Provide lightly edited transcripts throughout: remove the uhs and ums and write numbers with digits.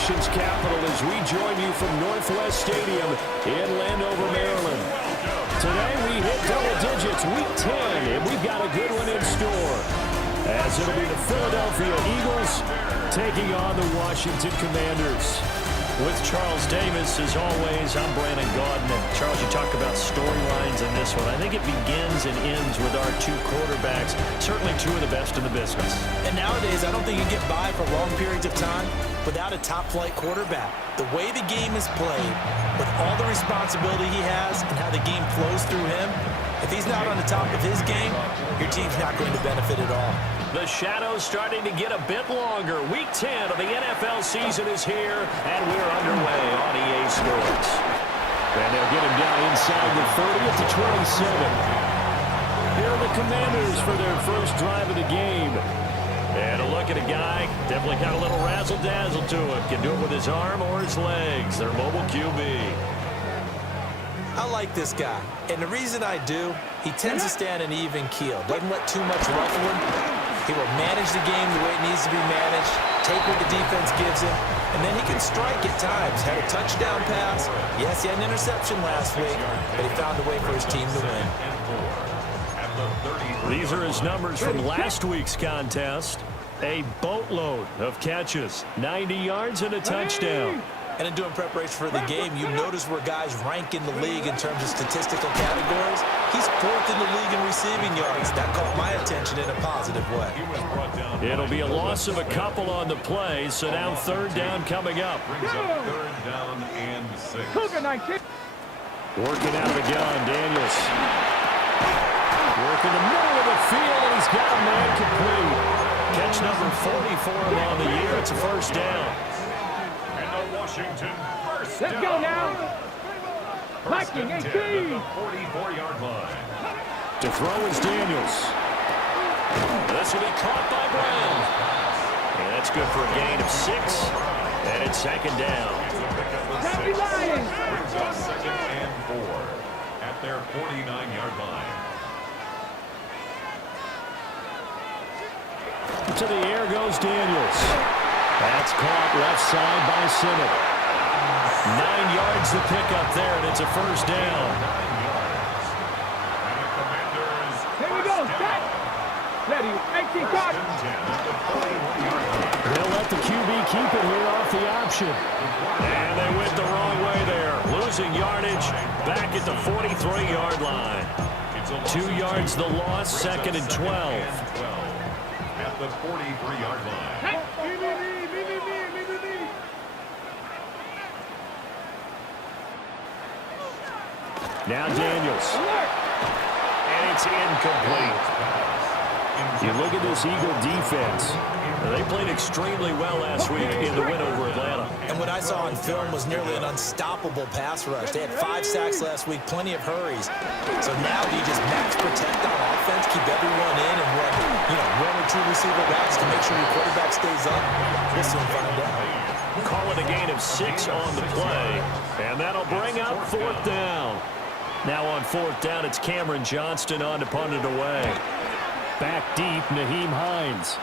nation's capital as we join you from Northwest Stadium in Landover, Maryland. Today we hit double digits, week 10, and we've got a good one in store, as it'll be the Philadelphia Eagles taking on the Washington Commanders. With Charles Davis, as always, I'm Brandon Gaudin. And Charles, you talk about storylines in this one. I think it begins and ends with our two quarterbacks, certainly two of the best in the business. And nowadays, I don't think you can get by for long periods of time without a top-flight quarterback. The way the game is played, with all the responsibility he has and how the game flows through him, if he's not on the top of his game, your team's not going to benefit at all. The shadow's starting to get a bit longer. Week 10 of the NFL season is here, and we're underway on EA Sports. And they'll get him down inside the 30 at the 27. Here are the Commanders for their first drive of the game. And a look at a guy, definitely got a little razzle-dazzle to him. Can do it with his arm or his legs. Their mobile QB. I like this guy, and the reason I do, he tends to stay on an even keel. Doesn't let too much ruffle him. He will manage the game the way it needs to be managed, take what the defense gives him, and then he can strike at times. Had a touchdown pass. Yes, he had an interception last week, but he found a way for his team to win. These are his numbers from last week's contest. A boatload of catches, 90 yards and a touchdown. And in doing preparation for the game, you notice where guys rank in the league in terms of statistical categories. He's fourth in the league in receiving yards. That caught my attention in a positive way. It'll be a loss of a couple on the play, so now third down coming up. Third down and 6. Working out of the gun, Daniels. Working the middle of the field, and he's got a man complete. Catch number 44 on the year. It's a first down. Washington, first Let's down. go now. Viking 18. 44-yard line. To throw is Daniels. This will be caught by Brown. And that's good for a gain of 6. And it's second down. Happy Lions. Brings up 2nd and 4 at their 49-yard line. To the air goes Daniels. That's caught left side by Simmons. 9 yards to pick up there, and it's a first down. 9 yards. And the Commanders. Here we go. Set. Ready. 18 clock. They'll let the QB keep it here off the option. And they went the wrong way there. Losing yardage back at the 43-yard line. 2 yards the loss, 2nd and 12. At the 43-yard line. Now Daniels. And it's incomplete. You look at this Eagle defense. They played extremely well last week in the win over Atlanta. And what I saw on film was nearly an unstoppable pass rush. They had 5 sacks last week, plenty of hurries. So now do you just max protect on offense, keep everyone in, and run, 1 or 2 receiver routes to make sure your quarterback stays up? We'll soon find out. Call it a gain of 6 on the play. And that'll bring up 4th down. Now on 4th down, it's Cameron Johnston on to punt it away. Back deep, Nyheim Hines.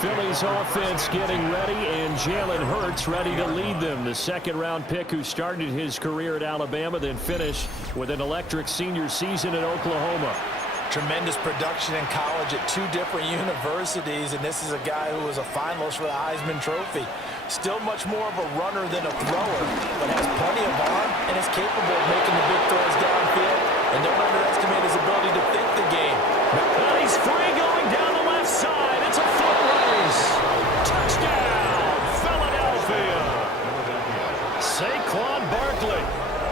Philly's offense getting ready, and Jalen Hurts ready to lead them. The second-round pick who started his career at Alabama, then finished with an electric senior season at Oklahoma. Tremendous production in college at 2 different universities, and this is a guy who was a finalist for the Heisman Trophy. Still much more of a runner than a thrower, but has plenty of arm and is capable of making the big throws downfield. And don't underestimate his ability to think the game. Well, he's free going down the left side. It's a foot race. Touchdown, Philadelphia. Saquon Barkley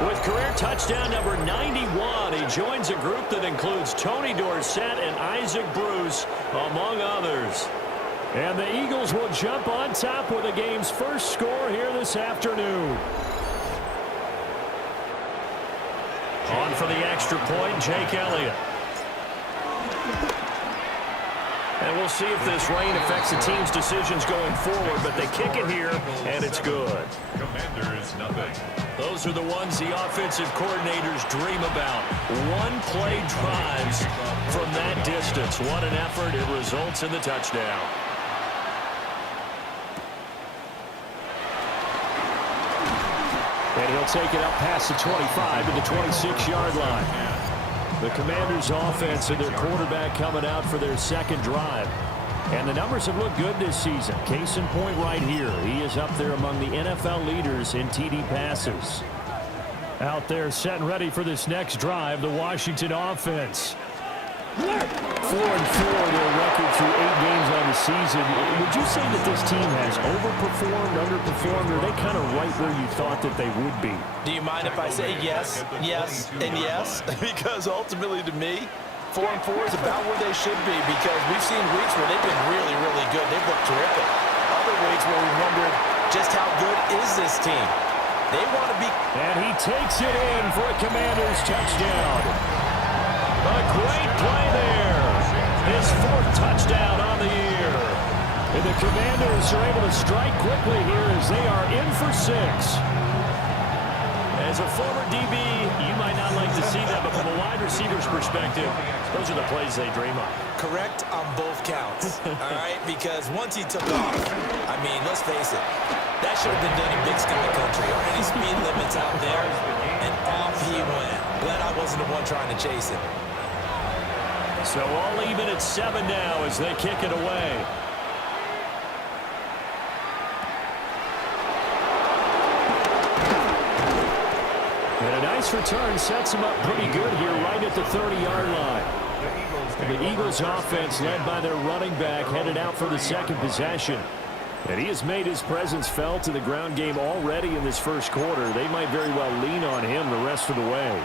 with career touchdown number 91. He joins a group that includes Tony Dorsett and Isaac Bruce, among others. And the Eagles will jump on top with the game's first score here this afternoon. On for the extra point, Jake Elliott. And we'll see if this rain affects the team's decisions going forward, but they kick it here, and it's good. Commanders, nothing. Those are the ones the offensive coordinators dream about. One-play drives from that distance. What an effort. It results in the touchdown. And he'll take it up past the 25 to the 26-yard line. The Commanders' offense and their quarterback coming out for their second drive. And the numbers have looked good this season. Case in point right here. He is up there among the NFL leaders in TD passes. Out there set and ready for this next drive, the Washington offense. 4-4 their record through 8 games on the season. Would you say that this team has overperformed, underperformed, or are they kind of right where you thought that they would be? Do you mind if I say yes, yes, and yes? Because ultimately to me, 4-4 is about where they should be, because we've seen weeks where they've been really, really good. They've looked terrific. Other weeks where we wondered just how good is this team. They want to be. And he takes it in for a Commanders touchdown. A great play there. His 4th touchdown on the year. And the Commanders are able to strike quickly here as they are in for 6. As a former DB, you might not like to see that, but from a wide receiver's perspective, those are the plays they dream of. Correct on both counts, all right? Because once he took off, I mean, let's face it, that should have been done in Big Sky Country. Aren't any speed limits out there? And off he went. Glad I wasn't the one trying to chase him. So all even at 7 now as they kick it away. And a nice return sets him up pretty good here right at the 30-yard line. The Eagles offense led by their running back headed out for the second possession. And he has made his presence felt in the ground game already in this first quarter. They might very well lean on him the rest of the way.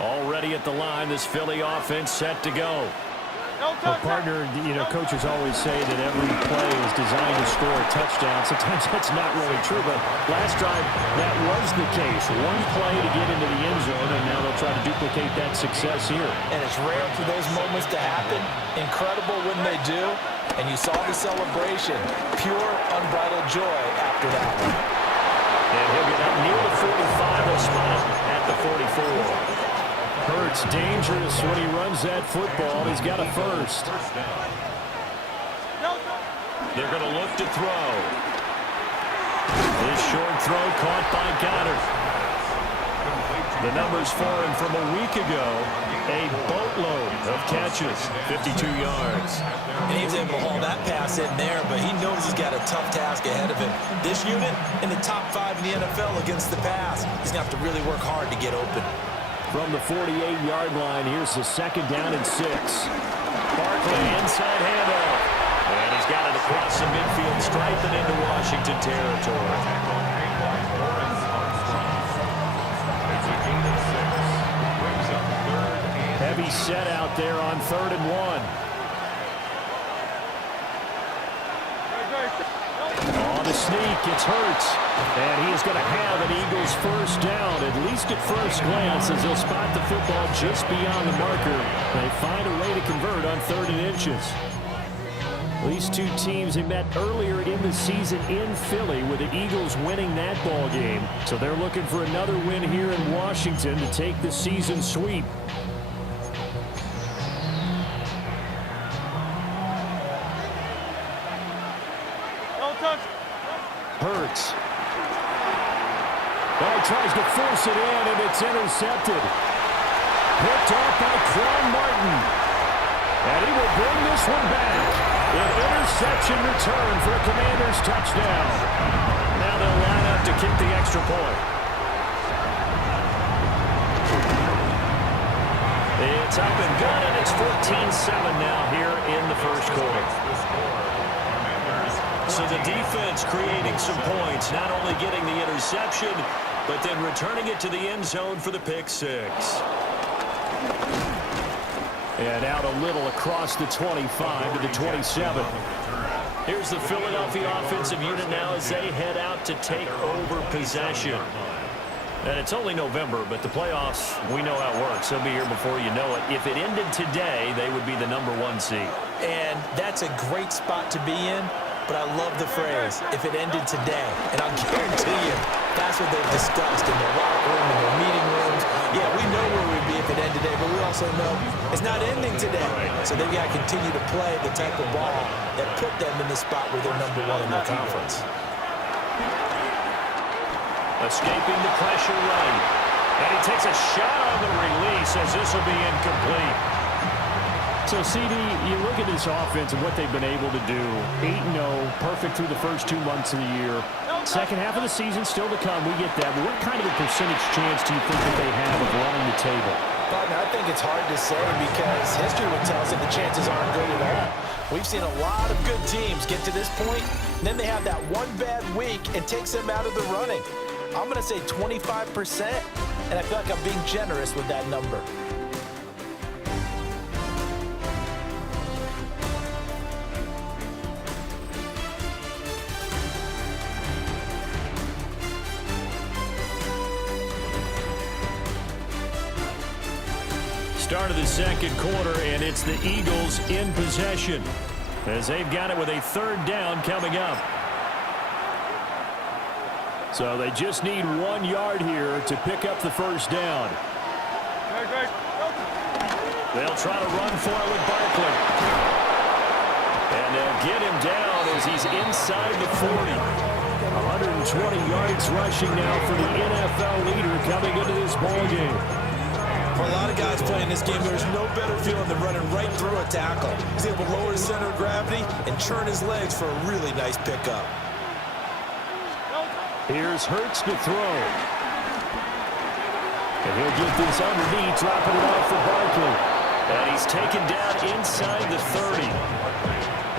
Already at the line, this Philly offense set to go. Well, partner, you know, coaches always say that every play is designed to score a touchdown. Sometimes that's not really true, but last drive, that was the case. One play to get into the end zone, and now they'll try to duplicate that success here. And it's rare for those moments to happen. Incredible when they do. And you saw the celebration. Pure, unbridled joy after that one. And he'll get up near the 45. They'll spot him at the 44. Hurts dangerous when he runs that football. He's got a first. They're going to look to throw. This short throw caught by Goddard. The numbers for him from a week ago, a boatload of catches, 52 yards. And he was able to haul that pass in there, but he knows he's got a tough task ahead of him. This unit in the top 5 in the NFL against the pass. He's going to have to really work hard to get open. From the 48-yard line, here's the second down and 6. Barkley inside handoff. And he's got it across the midfield stripe and into Washington territory. Heavy set out there on 3rd and 1. On the sneak, it's Hurts. And he is going to have an Eagles first down, at least at first glance, as they'll spot the football just beyond the marker. They find a way to convert on 3rd and inches. These two teams have met earlier in the season in Philly with the Eagles winning that ball game. So they're looking for another win here in Washington to take the season sweep. Hurts. Oh, tries to force it in, and it's intercepted. Picked off by Quan Martin. And he will bring this one back. An interception return for a Commanders touchdown. Now they'll line up to kick the extra point. It's up and good, and it's 14-7 now here in the first quarter. So the defense creating some points, not only getting the interception, but then returning it to the end zone for the pick 6. And out a little across the 25 to the 27. Here's the Philadelphia offensive unit now as they head out to take over possession. And it's only November, but the playoffs, we know how it works. They'll be here before you know it. If it ended today, they would be the #1 seed. And that's a great spot to be in. But I love the phrase, if it ended today. And I'll guarantee you, that's what they've discussed in their locker room, in their meeting rooms. Yeah, we know where we'd be if it ended today, but we also know it's not ending today. So they've got to continue to play the type of ball that put them in the spot where they're #1 in their conference. Escaping the pressure right. And he takes a shot on the release as this will be incomplete. So, CD, you look at this offense and what they've been able to do. 8-0, perfect through the first 2 months of the year. Second half of the season still to come. We get that. But what kind of a percentage chance do you think that they have of running the table? Partner, I think it's hard to say because history would tell us that the chances aren't good at all. We've seen a lot of good teams get to this point, and then they have that one bad week and takes them out of the running. I'm going to say 25%, and I feel like I'm being generous with that number. Start of the second quarter, and it's the Eagles in possession as they've got it with a third down coming up. So they just need 1 yard here to pick up the first down. They'll try to run for it with Barkley. And they'll get him down as he's inside the 40. 120 yards rushing now for the NFL leader coming into this ballgame. For a lot of guys playing this game, there's no better feeling than running right through a tackle. He's able to lower his center of gravity and churn his legs for a really nice pickup. Here's Hurts to throw. And he'll get this underneath, dropping it off for Barkley. And he's taken down inside the 30.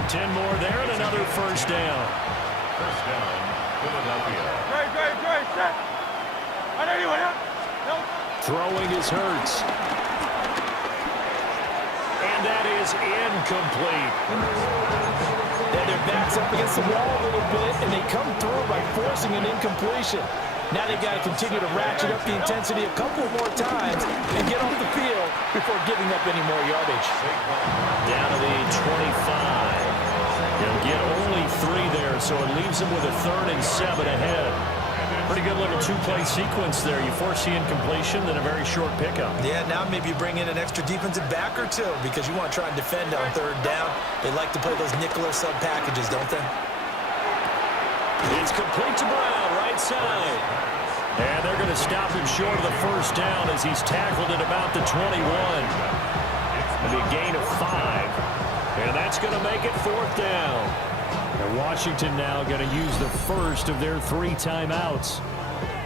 10 more there and another first down. First down, Philadelphia. Great, set. I know you want it. No. Throwing is Hurts. And that is incomplete. And their back's up against the wall a little bit, and they come through by forcing an incompletion. Now they've got to continue to ratchet up the intensity a couple more times and get off the field before giving up any more yardage. Down to the 25. They'll get only 3 there, so it leaves them with a 3rd and 7 ahead. Pretty good little 2-play sequence there. You force the incompletion, then a very short pickup. Yeah, now maybe you bring in an extra defensive back or two because you want to try and defend on 3rd down. They like to play those nickel or sub packages, don't they? It's complete to Brown, right side. And they're going to stop him short of the first down as he's tackled at about the 21. It'll be a gain of 5. And that's going to make it 4th down. And Washington now going to use the first of their 3 timeouts.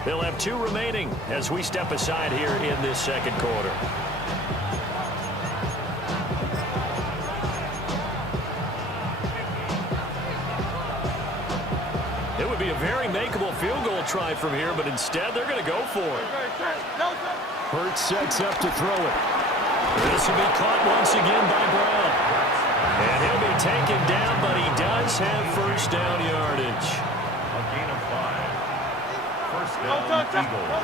They'll have 2 remaining as we step aside here in this second quarter. It would be a very makeable field goal try from here, but instead they're going to go for it. Hurts sets up to throw it. This will be caught once again by Brown. And he'll be taken down, but he does have first down yardage. A gain of 5. First down, Eagles.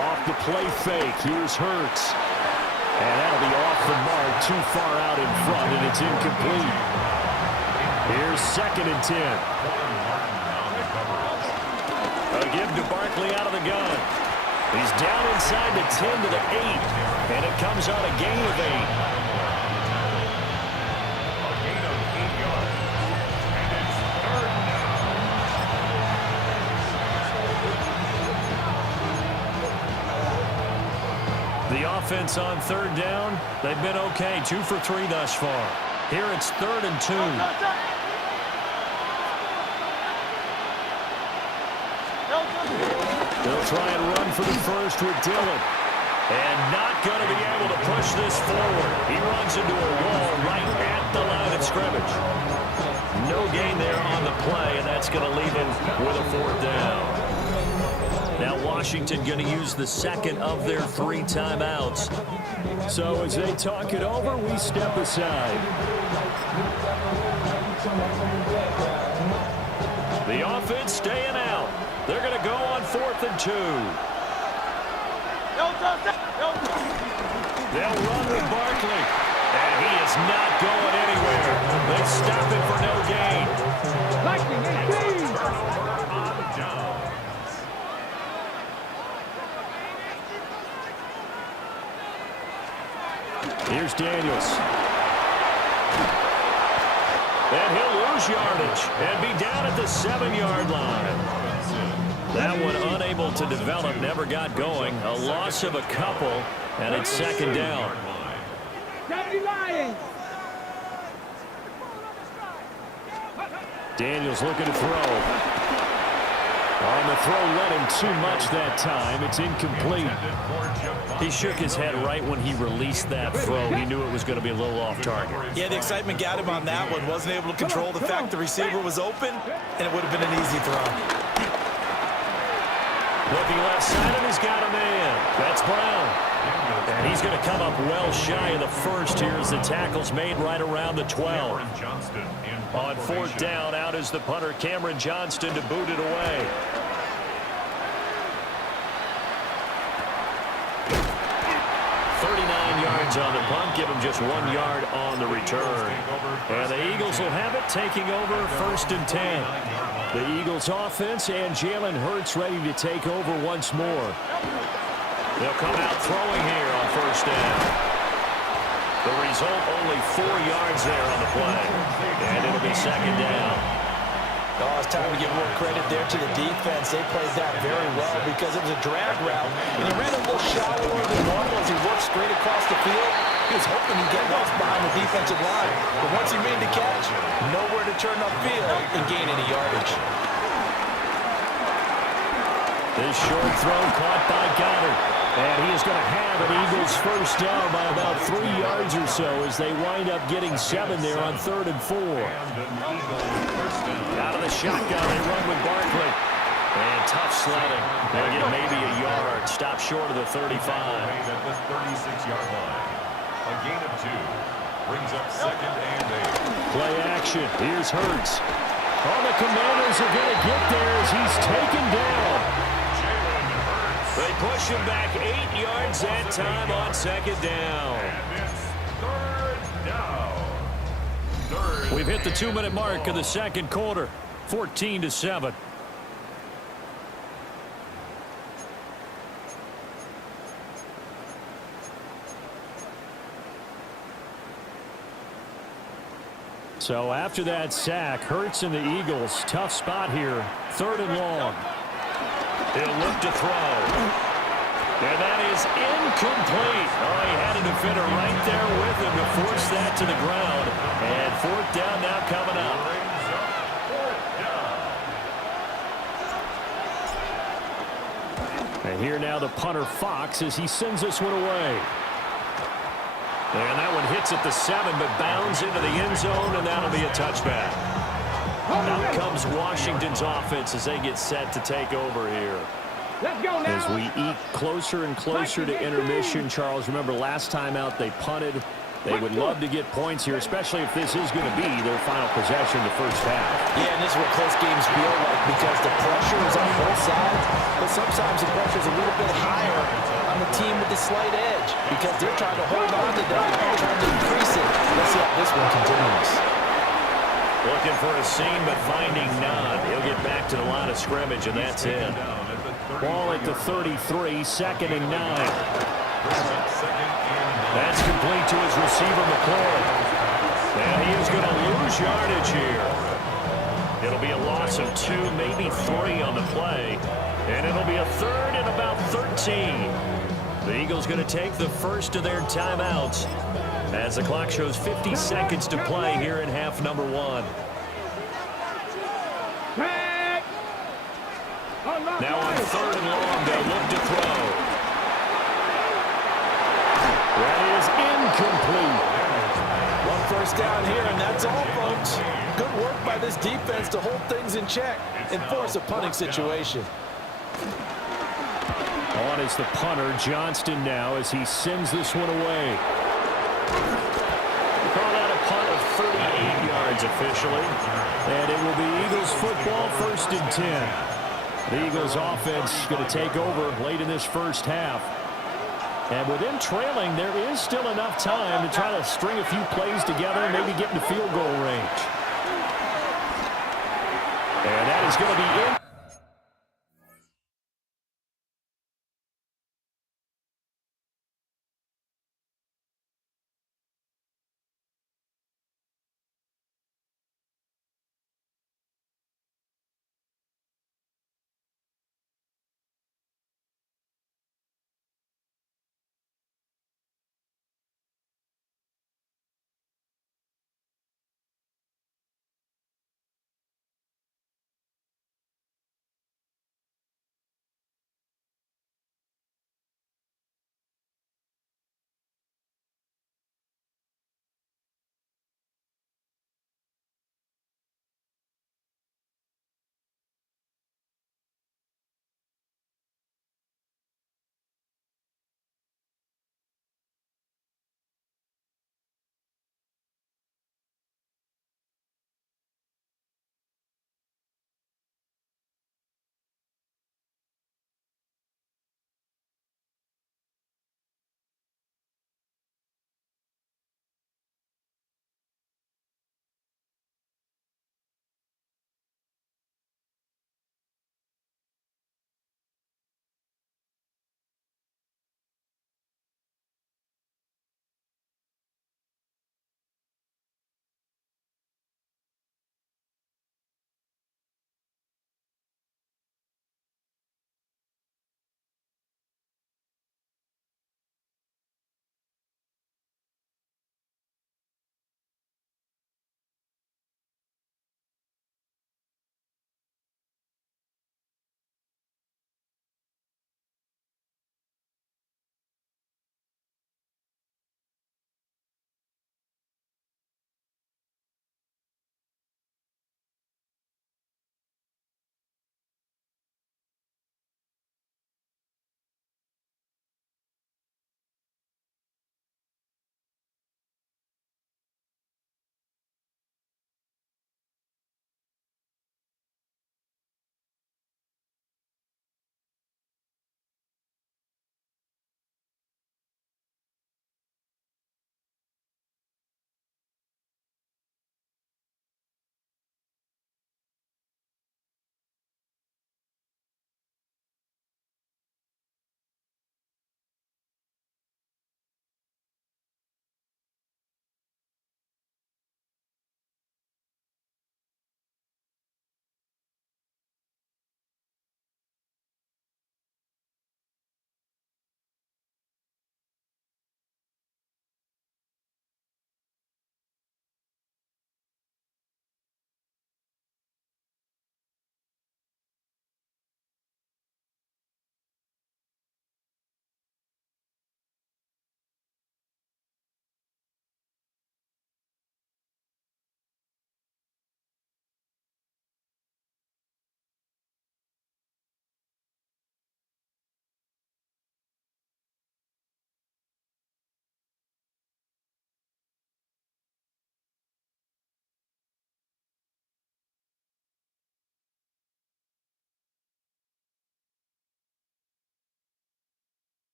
Off the play fake, here's Hurts. And that'll be off the mark, too far out in front, and it's incomplete. Here's 2nd and 10. A give to Barkley out of the gun. He's down inside the 10 to the 8, and it comes on a gain of 8. The offense on 3rd down, they've been okay. 2 for 3 thus far. Here it's 3rd and 2. They'll try and run for the first with Dillon. And not going to be able to push this forward. He runs into a wall right at the line of scrimmage. No gain there on the play, and that's going to leave him with a 4th down. Now Washington going to use the 2nd of their 3 timeouts. So as they talk it over, we step aside. The offense staying out. They're going to go on 4th and 2. They'll run with Barkley. And he is not going anywhere. They stop him for no gain. Lightning 18. Here's Daniels. And he'll lose yardage and be down at the 7-yard line. That one unable to develop, never got going. A loss of a couple, and it's second down. Daniels looking to throw. On the throw, led him too much that time. It's incomplete. He shook his head right when he released that throw. He knew it was going to be a little off target. Yeah, the excitement got him on that one. Wasn't able to control the fact the receiver was open, and it would have been an easy throw. Looking left side, and he's got a man. That's Brown. And he's going to come up well shy of the first here as the tackle's made right around the 12. On fourth down, out is the punter, Cameron Johnston, to boot it away. Yards on the punt, give him just 1 yard on the return. And the Eagles will have it, taking over 1st and 10. The Eagles offense and Jalen Hurts ready to take over once more. They'll come out throwing here on 1st down. The result, only 4 yards there on the play. And it'll be 2nd down. Oh, it's time to give more credit there to the defense. They played that very well because it was a drag route. And he ran a little shallower than normal as he worked straight across the field. He was hoping he'd get lost behind the defensive line. But once he made the catch, nowhere to turn upfield and gain any yardage. This short throw caught by Goddard. And he is going to have an Eagles first down by about 3 yards or so as they wind up getting 7 there on 3rd and 4. Out of the shotgun, they run with Barkley. And tough sledding. They'll get maybe a yard. Stop short of the 35. At the 36-yard line. A gain of 2. Brings up 2nd and 8. Play action. Here's Hurts. Oh, the Commanders are going to get there as he's taken down. They push him back 8 yards that time on 2nd down. And it's 3rd down. We've hit the 2-minute mark of the 2nd quarter. 14-7. So after that sack, Hurts and the Eagles, tough spot here. 3rd and long. He'll look to throw. And that is incomplete. Oh, he had a defender right there with him to force that to the ground. And 4th down now coming up. And here now the punter, Fox, as he sends this one away. And that one hits at the 7, but bounds into the end zone, and that'll be a touchback. Out comes Washington's offense as they get set to take over here. Let's go now. As we eat closer and closer to intermission, Charles, remember last time out they punted. They would love to get points here, especially if this is going to be their final possession the first half. Yeah, and this is what close games feel like because the pressure is on both sides, but sometimes the pressure is a little bit higher on the team with the slight edge because they're trying to hold on to that, trying to increase it. Let's see how this one continues. Looking for a seam, but finding none. He'll get back to the line of scrimmage, and that's it. Ball at the 33, 2nd and 9. That's complete to his receiver, McCoy. And he is going to lose yardage here. It'll be a loss of 2, maybe 3 on the play. And it'll be a 3rd and about 13. The Eagles going to take the first of their timeouts as the clock shows 50 seconds to play here in half number 1. Now on 3rd and long, they'll look to throw. That is incomplete. 1 first down here, and that's all, folks. Good work by this defense to hold things in check and force a punting situation. On is the punter, Johnston now, as he sends this one away. Called out a punt of 38 yards officially. And it will be Eagles football, 1st and 10. The Eagles offense going to take over late in this first half. And with them trailing, there is still enough time to try to string a few plays together and maybe get into field goal range. And that is going to be it.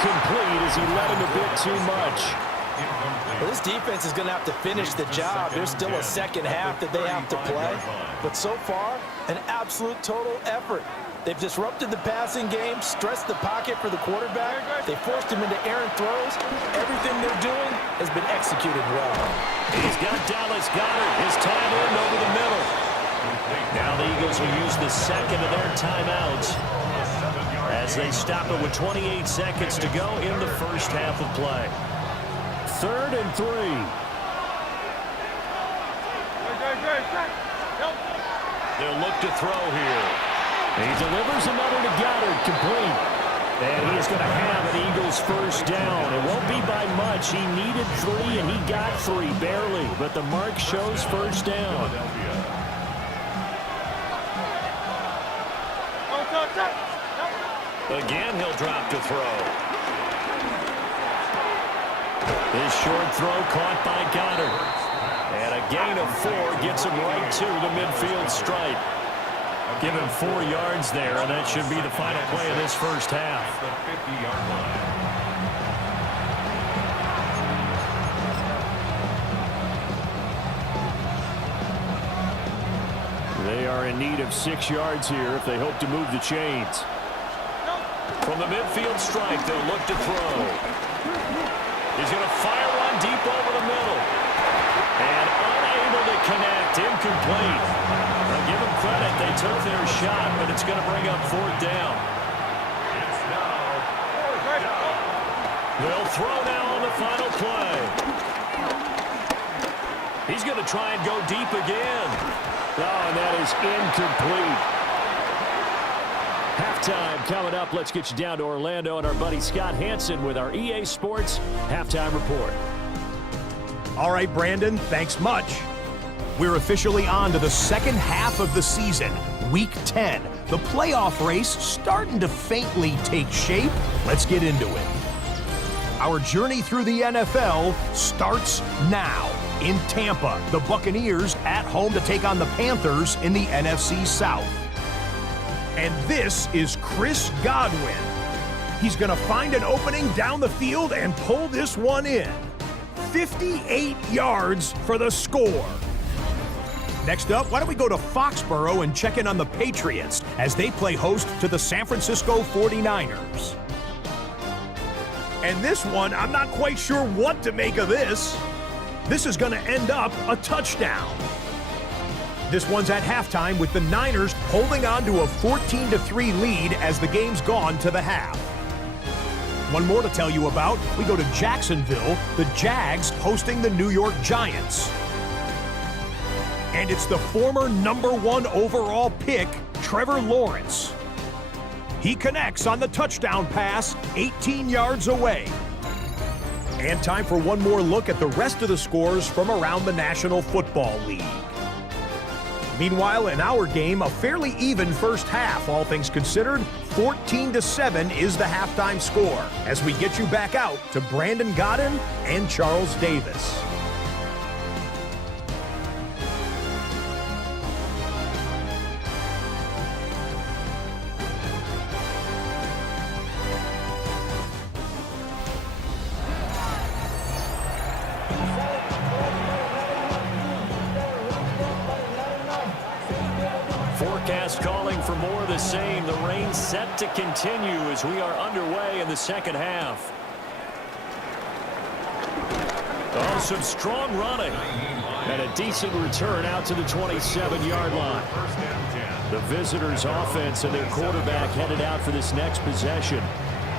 incomplete as he led him a bit too much. Well, this defense is going to have to finish the job. There's still a second half that they have to play. But so far, an absolute total effort. They've disrupted the passing game, stressed the pocket for the quarterback. They forced him into errant throws. Everything they're doing has been executed well. He's got Dallas Goedert. His tight end over the middle. Now the Eagles will use the second of their timeouts as they stop it with 28 seconds to go in the first half of play. 3rd and 3. They'll look to throw here. He delivers another to Goddard, complete. And he is going to have an Eagles first down. It won't be by much. He needed 3, and he got 3, barely. But the mark shows first down. Again, he'll drop to throw. This short throw caught by Goddard. And a gain of 4 gets him right to the midfield stripe. Give him 4 yards there, and that should be the final play of this first half. The 50-yard line. They are in need of 6 yards here if they hope to move the chains. From the midfield stripe, they'll look to throw. He's going to fire one deep over the middle. And unable to connect, incomplete. Now give them credit, they took their shot, but it's going to bring up 4th down. It's now 4th down. They'll throw now on the final play. He's going to try and go deep again. Oh, and that is incomplete. Halftime coming up. Let's get you down to Orlando and our buddy Scott Hanson with our EA Sports Halftime Report. All right, Brandon, thanks much. We're officially on to the second half of the season, Week 10. The playoff race starting to faintly take shape. Let's get into it. Our journey through the NFL starts now. In Tampa, the Buccaneers at home to take on the Panthers in the NFC South. And this is Chris Godwin. He's going to find an opening down the field and pull this one in. 58 yards for the score. Next up, why don't we go to Foxborough and check in on the Patriots as they play host to the San Francisco 49ers. And this one, I'm not quite sure what to make of this. This is going to end up a touchdown. This one's at halftime with the Niners holding on to a 14-3 lead as the game's gone to the half. One more to tell you about. We go to Jacksonville, the Jags hosting the New York Giants. And it's the former #1 overall pick, Trevor Lawrence. He connects on the touchdown pass 18 yards away. And time for one more look at the rest of the scores from around the National Football League. Meanwhile, in our game, a fairly even first half, all things considered. 14-7 is the halftime score as we get you back out to Brandon Gaudin and Charles Davis. Forecast calling for more of the same. The rain set to continue as we are underway in the second half. Oh, some strong running. And a decent return out to the 27-yard line. The visitors' offense and their quarterback headed out for this next possession.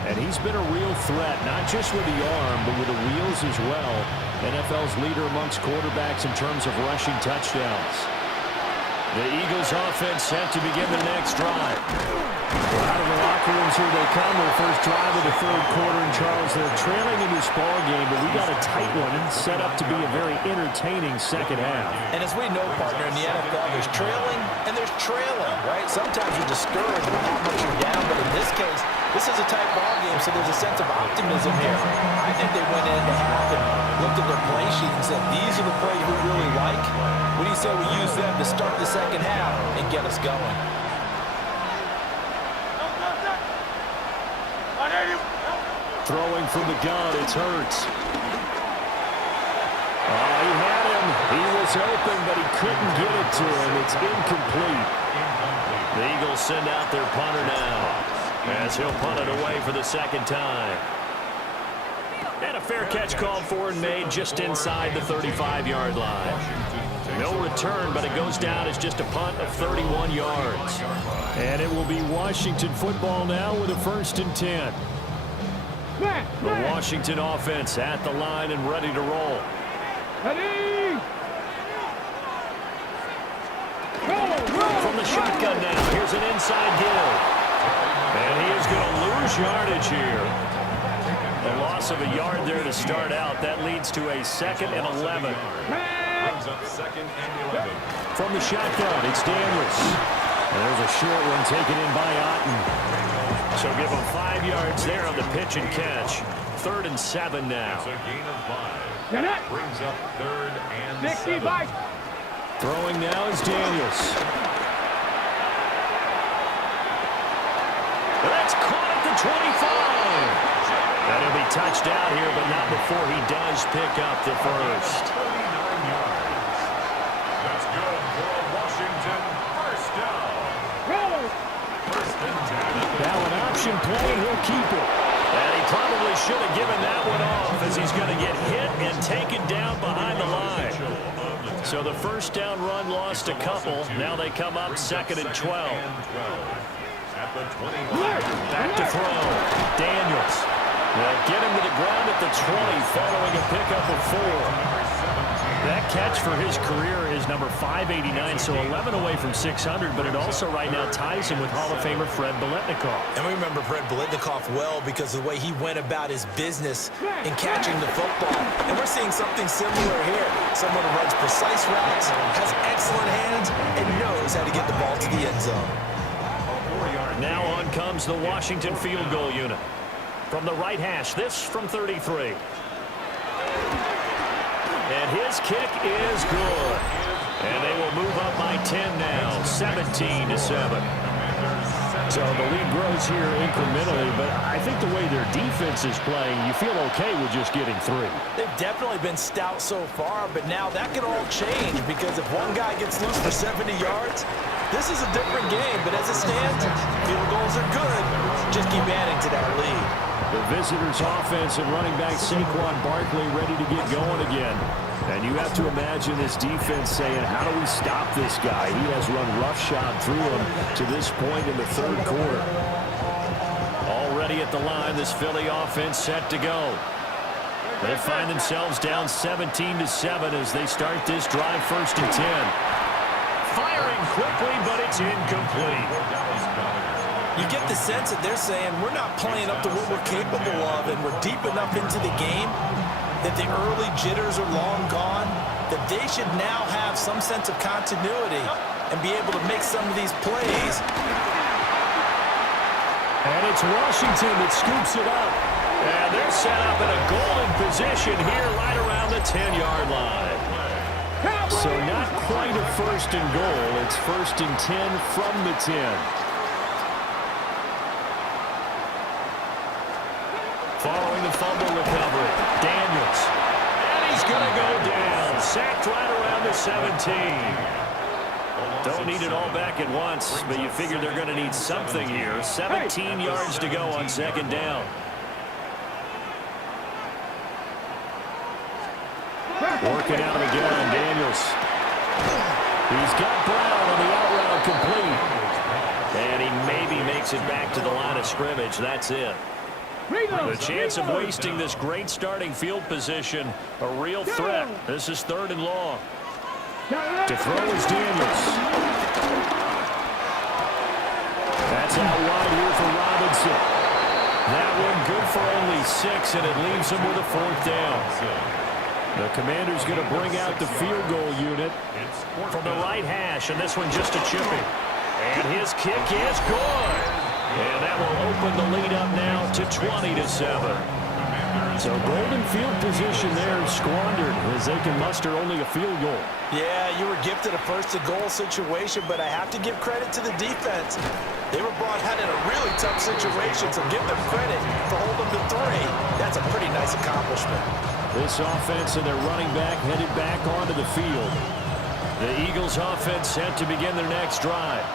And he's been a real threat, not just with the arm, but with the wheels as well. NFL's leader amongst quarterbacks in terms of rushing touchdowns. The Eagles offense set to begin the next drive. Well, out of the locker rooms here they come. Their first drive of the third quarter. And Charles, they're trailing in this ball game, but we got a tight one set up to be a very entertaining second half. And as we know, partner, in the NFL, there's trailing and there's trailing, right? Sometimes you're discouraged when how much you're down, but in this case, this is a tight ball game, so there's a sense of optimism here. I think they went into half and looked at their play sheet and said, these are the plays we really like. What do you say we use them to start the second half and get us going? Throwing from the gun, it's Hurts. He had him. He was open, but he couldn't get it to him. It's incomplete. The Eagles send out their punter now, as he'll punt it away for the second time. And a fair catch called for and made just inside the 35-yard line. No return, but it goes down as just a punt of 31 yards. And it will be Washington football now with a 1st and 10. The Washington offense at the line and ready to roll. From the shotgun now, here's an inside give. And he is going to lose yardage here. A loss of a yard there to start out. That leads to a 2nd and 11. Brings up 2nd and 11. From the shotgun, it's Daniels. And there's a short one taken in by Otten. So give him 5 yards there on the pitch and catch. 3rd and 7 now. It's a gain of 5. Brings up 3rd and 7. Throwing now is Daniels. That's caught at the 25. And he'll be touched out here, but not before he does pick up the 1st. 39 yards. That's good for a Washington 1st down. 1st and 10. Now an option play, and he'll keep it. And he probably should have given that one off, as he's going to get hit and taken down behind the line. So the 1st down run lost a couple. Now they come up 2nd and 12. At the 25. Back to throw. Daniels. They'll get him to the ground at the 20 following a pickup of 4. That catch for his career is number 589, so 11 away from 600, but it also right now ties him with Hall of Famer Fred Biletnikoff. And we remember Fred Biletnikoff well because of the way he went about his business in catching the football. And we're seeing something similar here. Someone who runs precise routes, has excellent hands, and knows how to get the ball to the end zone. Now on comes the Washington field goal unit. From the right hash, this from 33. And his kick is good. And they will move up by 10 now, 17-7. So the lead grows here incrementally, but I think the way their defense is playing, you feel okay with just getting 3. They've definitely been stout so far, but now that could all change because if one guy gets loose for 70 yards, this is a different game. But as it stands, field goals are good. Just keep adding to that lead. The visitors' offense and running back Saquon Barkley ready to get going again. And you have to imagine this defense saying, how do we stop this guy? He has run roughshod through him to this point in the 3rd quarter. Already at the line, this Philly offense set to go. They find themselves down 17-7 as they start this drive 1st and 10. Firing quickly, but it's incomplete. You get the sense that they're saying we're not playing up to what we're capable of and we're deep enough into the game that the early jitters are long gone, that they should now have some sense of continuity and be able to make some of these plays. And it's Washington that scoops it up. And they're set up in a golden position here right around the 10-yard line. So not quite a 1st and goal. It's 1st and 10 from the 10. Following the fumble recovery, Daniels. And he's going to go down. Sacked right around the 17. Don't need it all back at once, but you figure they're going to need something here. 17 yards to go on 2nd down. Working out of the gun, Daniels. He's got Brown on the out route complete. And he maybe makes it back to the line of scrimmage. That's it. The chance of wasting this great starting field position, a real threat. This is 3rd and long. To throw is Daniels. That's out wide here for Robinson. That one good for only 6, and it leaves him with a 4th down. The Commander's going to bring out the field goal unit from the right hash, and this one just a chipping. And his kick is good. And that will open the lead up now to 20-7. So golden field position there squandered as they can muster only a field goal. Yeah, you were gifted a first-to-goal situation, but I have to give credit to the defense. They were brought out in a really tough situation, so give them credit for holding them to 3. That's a pretty nice accomplishment. This offense and their running back headed back onto the field. The Eagles offense set to begin their next drive.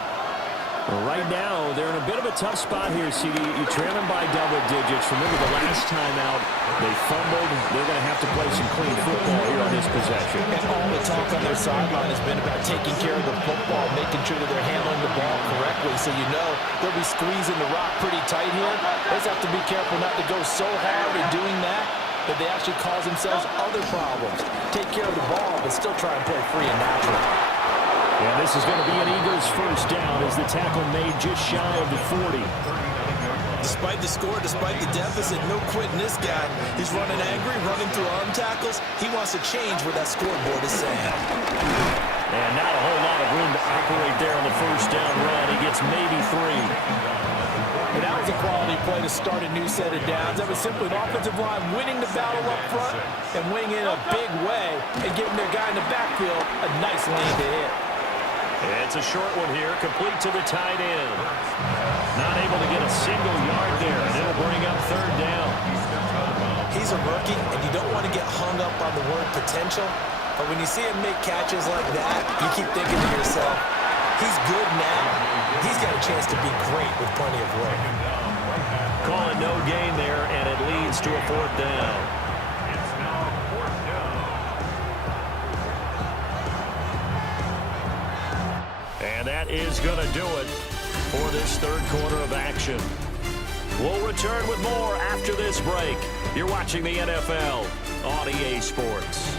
Right now, they're in a bit of a tough spot here, CD. You trail them by double digits. Remember the last time out, they fumbled. They're going to have to play some clean football here on this possession. And all the talk on their sideline has been about taking care of the football, making sure that they're handling the ball correctly. So you know they'll be squeezing the rock pretty tight here. They just have to be careful not to go so hard in doing that they actually cause themselves other problems. Take care of the ball, but still try and play free and natural. And this is going to be an Eagles first down as the tackle made just shy of the 40. Despite the score, despite the deficit, no quitting this guy. He's running angry, running through arm tackles. He wants to change what that scoreboard is saying. And not a whole lot of room to operate there on the first down run. He gets maybe 3. And that was a quality play to start a new set of downs. That was simply an offensive line winning the battle up front and winning in a big way and giving their guy in the backfield a nice lane to hit. It's a short one here, complete to the tight end. Not able to get a single yard there, and it'll bring up third down. He's a rookie, and you don't want to get hung up on the word potential, but when you see him make catches like that, you keep thinking to yourself, he's good now. He's got a chance to be great with plenty of work. Calling no gain there, and it leads to a fourth down. And that is going to do it for this third quarter of action. We'll return with more after this break. You're watching the NFL on EA Sports.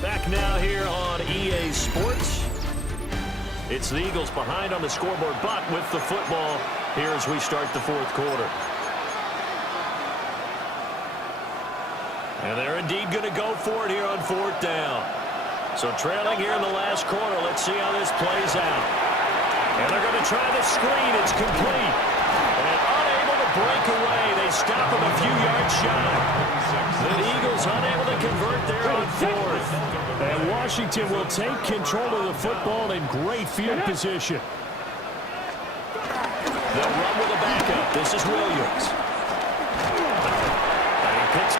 Back now here on EA Sports. It's the Eagles behind on the scoreboard, but with the football here as we start the fourth quarter. And they're indeed going to go for it here on fourth down. So trailing here in the last quarter, let's see how this plays out. And they're going to try the screen. It's complete. And unable to break away. They stop him a few yards shy. The Eagles unable to convert there on fourth. And Washington will take control of the football in great field position. They'll run with a backup. This is Williams. And he picks.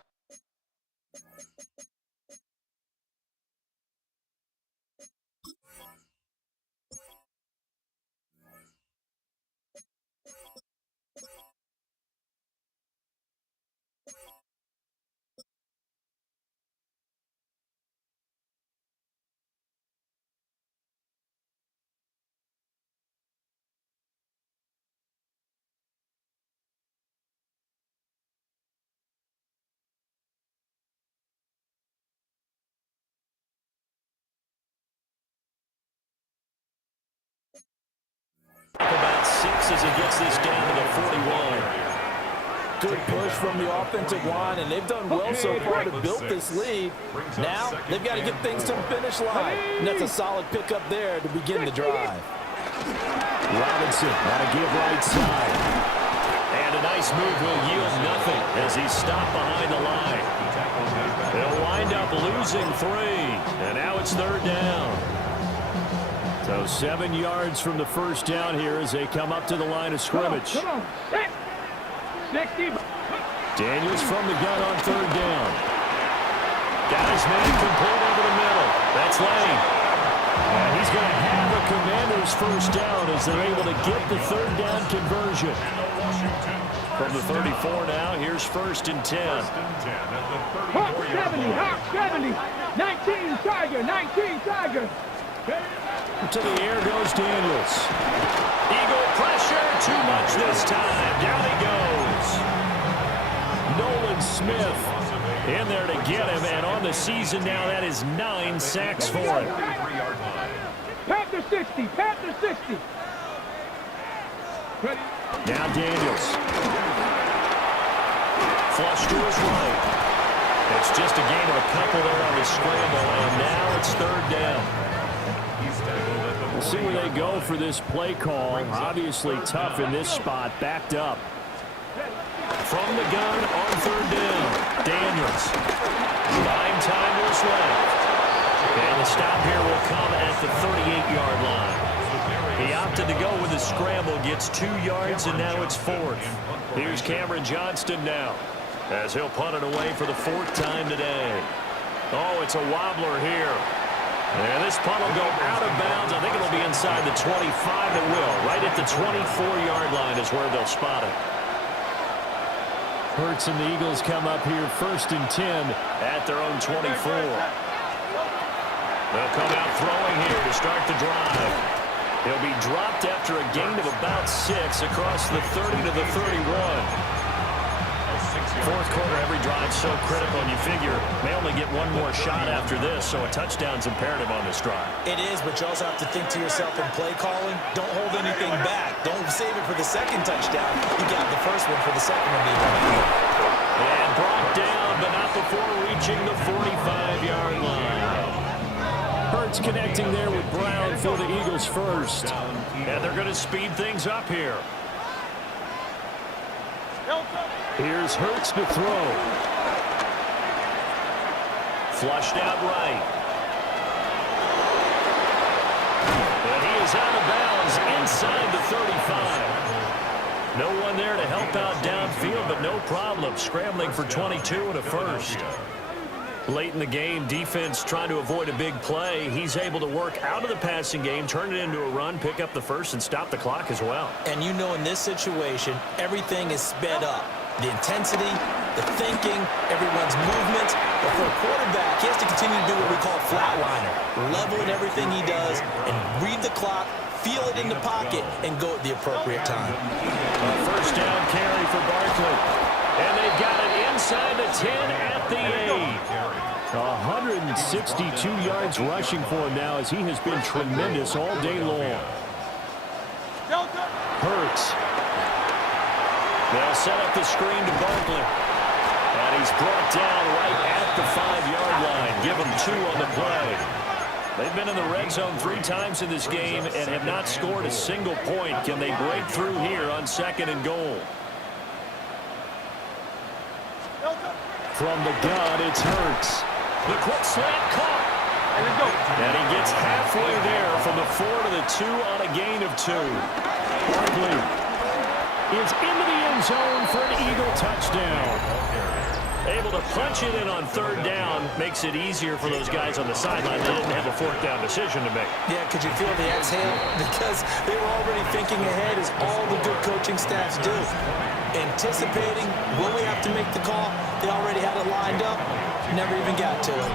About 6 as he gets this down to the 41. Good push from the offensive line, and they've done well so far to build this lead. Now, they've got to get things to the finish line, and that's a solid pickup there to begin the drive. Robinson on a give right side. And a nice move will yield nothing as he's stopped behind the line. They'll wind up losing 3, and now it's third down. So 7 yards from the first down here as they come up to the line of scrimmage. Come on. 60. Daniels from the gun on third down. Got his man complete over the middle. That's Lane. And he's going to have the Commanders first down as they're able to get the third down conversion. From the 34 now, here's first and 10. Hawk 70, Hawk 70. 19 Tiger, 19 Tiger. To the air goes Daniels. Eagle pressure, too much this time. Down he goes. Nolan Smith in there to get him, and on the season now, that is 9 sacks for him. Panther 60, Panther 60. Now Daniels. Flush to his right. It's just a gain of a couple there on the scramble, and now it's third down. We'll see where they go for this play call. Obviously tough in this spot, backed up. From the gun on third down, Daniels. 9 timers left. And the stop here will come at the 38-yard line. He opted to go with the scramble, gets 2 yards, and now it's fourth. Here's Cameron Johnston now, as he'll punt it away for the 4th time today. Oh, it's a wobbler here. And this punt will go out of bounds. I think it'll be inside the 25. It will. Right at the 24-yard line is where they'll spot it. Hurts and the Eagles come up here 1st and 10 at their own 24. They'll come out throwing here to start the drive. He'll be dropped after a gain of about 6 across the 30 to the 31. Fourth quarter, every drive so critical, and you figure may only get one more shot after this, so a touchdown's imperative on this drive. It is, but you also have to think to yourself in play calling, don't hold anything back. Don't save it for the second touchdown. You got the first one for the second one. And brought down, but not before reaching the 45-yard line. Hurts connecting there with Brown for the Eagles first. And they're going to speed things up here. Here's Hurts to throw. Flushed out right. And he is out of bounds inside the 35. No one there to help out downfield, but no problem. Scrambling for 22 and a first. Late in the game, defense trying to avoid a big play. He's able to work out of the passing game, turn it into a run, pick up the first, and stop the clock as well. And you know in this situation, everything is sped up. The intensity, the thinking, everyone's movement. But for a quarterback, he has to continue to do what we call flatliner. Level in everything he does and read the clock, feel it in the pocket, and go at the appropriate time. A first down carry for Barkley. And they've got it inside the 10 at the 8. 162 yards rushing for him now as he has been tremendous all day long. Hurts. They'll set up the screen to Barkley. And he's brought down right at the 5-yard line. Give him 2 on the play. They've been in the red zone 3 times in this game and have not scored a single point. Can they break through here on 2nd and goal? From the gun, it's Hurts. The quick slant caught. And he gets halfway there from the 4 to the 2 on a gain of 2. Barkley is into the end zone for an Eagle touchdown. Able to punch it in on 3rd down makes it easier for those guys on the sideline. They didn't have a 4th down decision to make. Yeah, could you feel the exhale? Because they were already thinking ahead, as all the good coaching staffs do. Anticipating, will we have to make the call? They already had it lined up, never even got to it.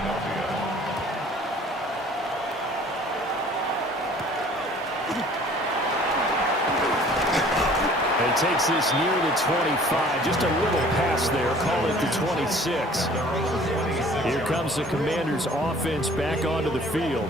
And takes this near the 25. Just a little pass there. Call it the 26. Here comes the Commanders' offense back onto the field.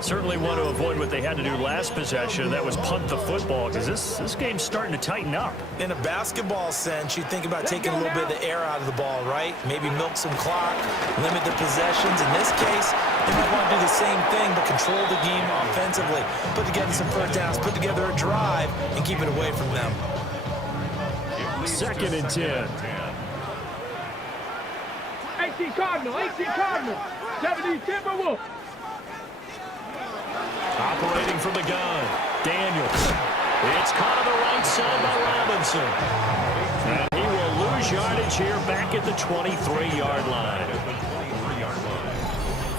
Certainly want to avoid what they had to do last possession. That was punt the football, because this game's starting to tighten up. In a basketball sense, you think about taking a little bit of the air out of the ball, right? Maybe milk some clock, limit the possessions. In this case, they might want to do the same thing, but control the game offensively. Put together some first downs, put together a drive, and keep it away from them. 2nd and 10. 18 Cardinal, 70 Timberwolves. Operating from the gun, Daniels. It's caught on the right side by Robinson. And he will lose yardage here back at the 23-yard line.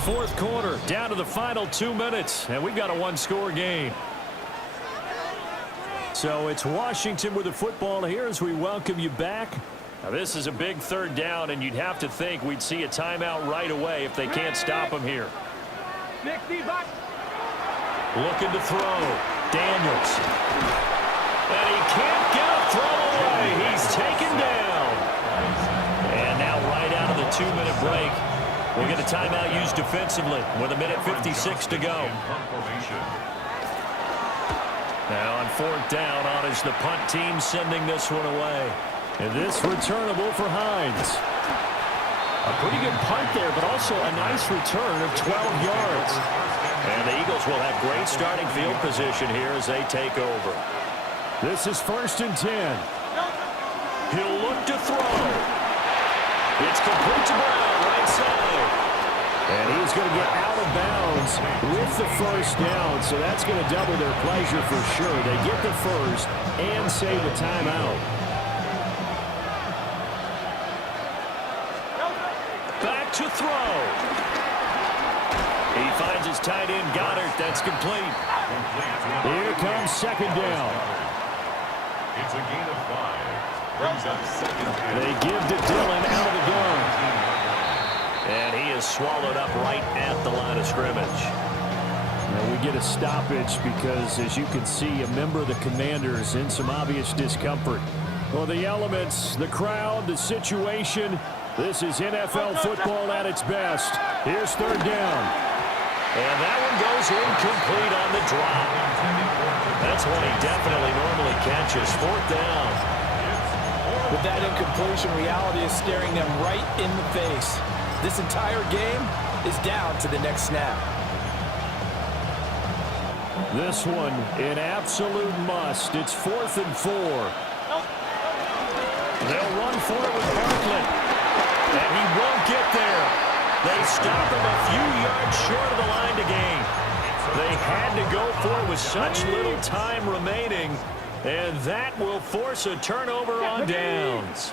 4th quarter, down to the final 2 minutes, and we've got a 1-score game. So it's Washington with the football here as we welcome you back. Now this is a big 3rd down, and you'd have to think we'd see a timeout right away if they can't stop him here. Looking to throw. Daniels. And he can't get a throw away. He's taken down. And now right out of the 2-minute break, we'll get a timeout used defensively with 1:56 to go. Now on 4th down, on is the punt team sending this one away. And this returnable for Hines. A pretty good punt there, but also a nice return of 12 yards. And the Eagles will have great starting field position here as they take over. This is 1st and 10. He'll look to throw. It's complete to Brown, right side. And he's going to get out of bounds with the first down, so that's going to double their pleasure for sure. They get the first and save a timeout. Back to throw. He finds his tight end, Goddard. That's complete. Here comes 2nd down. It's a gain of 5. Brings up 2nd down. They give to Dillon out of the gun. And he is swallowed up right at the line of scrimmage. Now we get a stoppage because, as you can see, a member of the Commanders in some obvious discomfort. Well, the elements, the crowd, the situation, this is NFL football at its best. Here's 3rd down. And that one goes incomplete on the drop. That's one he definitely normally catches. 4th down. With that incompletion, reality is staring them right in the face. This entire game is down to the next snap. This one, an absolute must. It's 4th and 4. They'll run for it with Barkley. And he won't get there. They stop him a few yards short of the line to gain. They had to go for it with such little time remaining. And that will force a turnover on downs.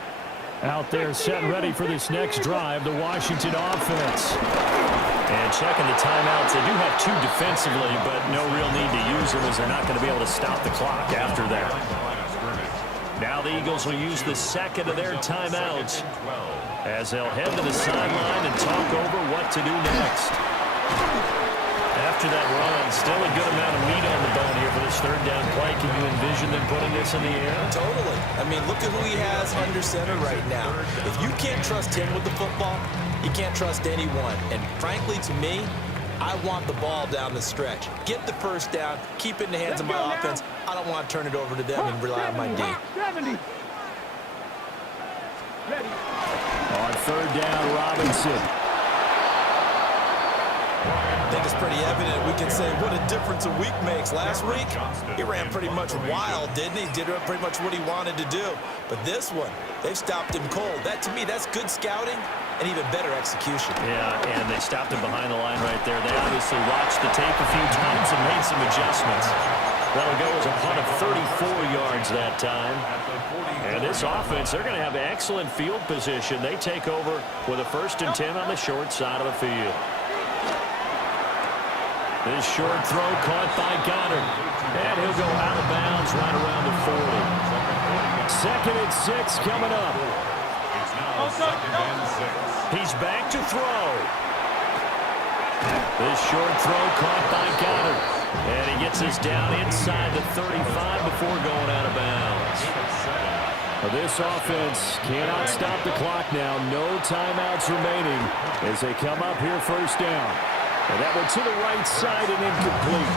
Out there set ready for this next drive, the Washington offense. And checking the timeouts, they do have 2 defensively, but no real need to use them as they're not going to be able to stop the clock after that. Now the Eagles will use the 2nd of their timeouts as they'll head to the sideline and talk over what to do next. After that run, still a good amount of meat on the bone here for this 3rd down play. Can you envision them putting this in the air? Totally. I mean, look at who he has under center right now. If you can't trust him with the football, you can't trust anyone. And frankly, to me, I want the ball down the stretch. Get the first down, keep it in the hands of my offense. I don't want to turn it over to them and rely on my D. 70. On 3rd down, Robinson. I think it's pretty evident we can say what a difference a week makes. Last week, he ran pretty much wild, didn't he? Did pretty much what he wanted to do. But this one, they've stopped him cold. That, to me, that's good scouting and even better execution. Yeah, and they stopped him behind the line right there. They obviously watched the tape a few times and made some adjustments. That'll go as a punt of 34 yards that time. And this offense, they're going to have excellent field position. They take over with a 1st and 10 on the short side of the field. This short throw caught by Goddard. And he'll go out of bounds right around the 40. 2nd and 6 coming up. It's now 2nd and 6. He's back to throw. This short throw caught by Goddard. And he gets us down inside the 35 before going out of bounds. This offense cannot stop the clock now. No timeouts remaining as they come up here 1st down. And that one to the right side and incomplete.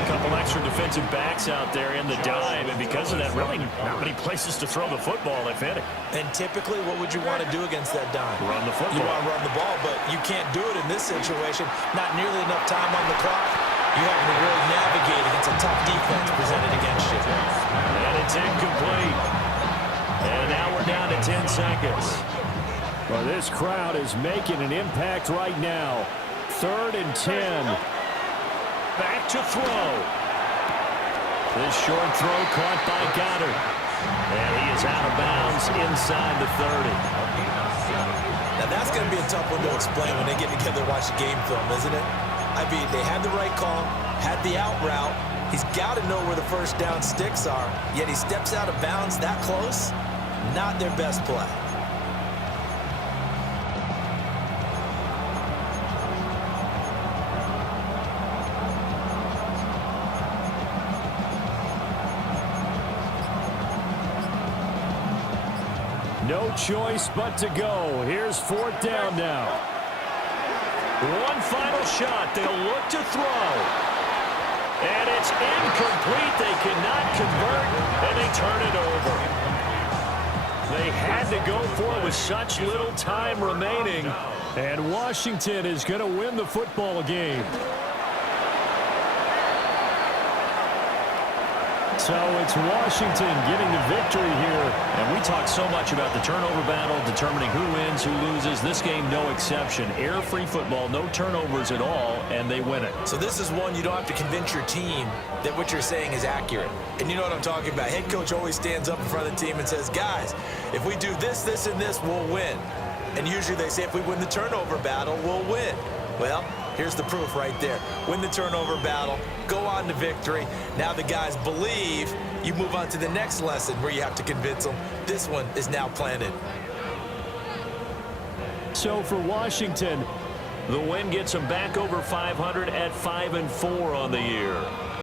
A couple extra defensive backs out there in the dime, and because of that, really not many places to throw the football, if any. And typically, what would you want to do against that dime? Run the football. You want to run the ball, but you can't do it in this situation. Not nearly enough time on the clock. You have to really navigate against a tough defense presented against you. And it's incomplete. And now we're down to 10 seconds. Well, this crowd is making an impact right now. 3rd and 10. Back to throw. This short throw caught by Goddard. And he is out of bounds inside the 30. Now, that's going to be a tough one to explain when they get together and watch the game film, isn't it? I mean, they had the right call, had the out route. He's got to know where the 1st down sticks are, yet he steps out of bounds that close. Not their best play. No choice but to go. Here's 4th down now. One final shot. They'll look to throw. And it's incomplete. They cannot convert, and they turn it over. They had to go for it with such little time remaining. And Washington is going to win the football game. So it's Washington getting the victory here. And we talk so much about the turnover battle, determining who wins, who loses. This game, no exception. Air-free football, no turnovers at all, and they win it. So this is one you don't have to convince your team that what you're saying is accurate. And you know what I'm talking about. Head coach always stands up in front of the team and says, guys, if we do this, this, and this, we'll win. And usually they say if we win the turnover battle, we'll win. Well, here's the proof right there. Win the turnover battle, go on to victory. Now the guys believe. You move on to the next lesson where you have to convince them. This one is now planted. So for Washington, The win gets them back over 500 at 5-4 on the year.